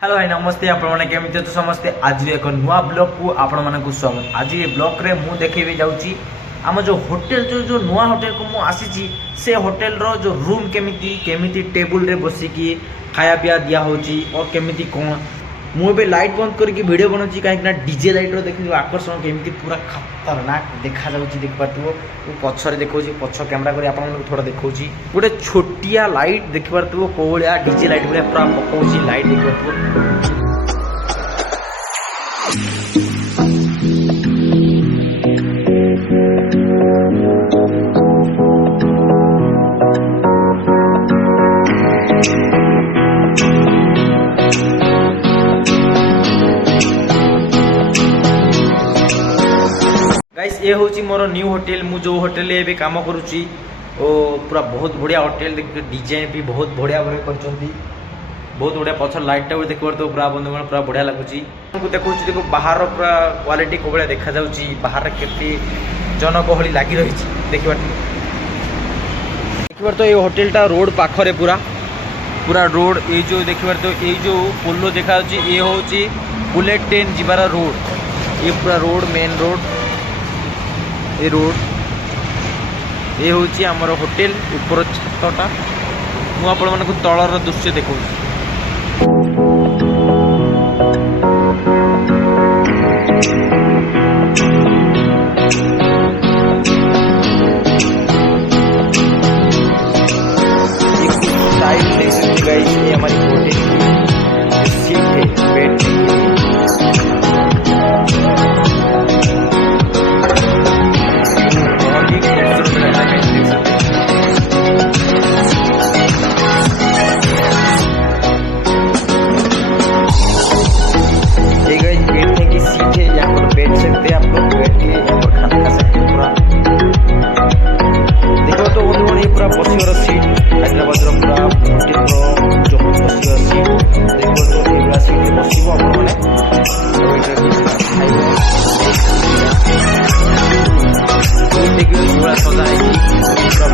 Hello भाई नमस्ते आपमती तो समस्ते आज एक नुआ ब्लॉग को आपण मानक स्वागत। आज ये ब्लॉग रे मु देखेबी जाउची आम जो होटेल जो नुआ होटेल को मु आसी से होटेल रो जो रूम केमिति केमिति टेबुल रे बसिकी खाया पिया दिया होची और केमिति कोन मु बे लाइट बंद करके वीडियो बनाउची काहे कि डीजे लाइट रो देखि आकर्षण केमिति पूरा खतरनाक देखा जाउची देख पातबो पछरे देखौची पछ कैमरा करी आपण मन थोड़ा देखौची गोटे छोटिया लाइट देख पातबो कोलिया डीजे लाइट पूरा पकौची लाइट देख पातबो। गाइस ये हूँ मोर न्यू होटेल मु जो होटेल ए काम करुच्ची ओ पूरा बहुत बढ़िया होटेल डिजाइन भी बहुत बढ़िया भाव कर बहुत बढ़िया पछर लाइट टा देख तो पूरा बंधुगण पूरा बढ़िया लगुच देखो देखो बाहर पूरा क्वालिटी को भाया देखा जाऊँगी बाहर केते जनगहली लगी रही देख तो ये होटेल टा रोड पाखरे पूरा पूरा रोड ये जो देख तो ये जो पोलो देखा ये हूँ बुलेट ट्रेन जीवार रोड ये पूरा रोड मेन रोड ये रोड ये हूँ आमर होटेल ऊपर छातटा मु आपण मानक तलर दृश्य देखा ये हमारी होटेल की सीट है बैठने के लिए बैठने की सीट है यहाँ पर बैठ सकते हैं आप लोग बैठ के यहाँ पर खाना खा सकते हैं पूरा देखो तो बंधुगण ये पूरा बसिवर सीट हैदराबाद पूरा होटेल जो बसिवर सीट देखो तो ये सीट बसव पूरा सजा है पूरा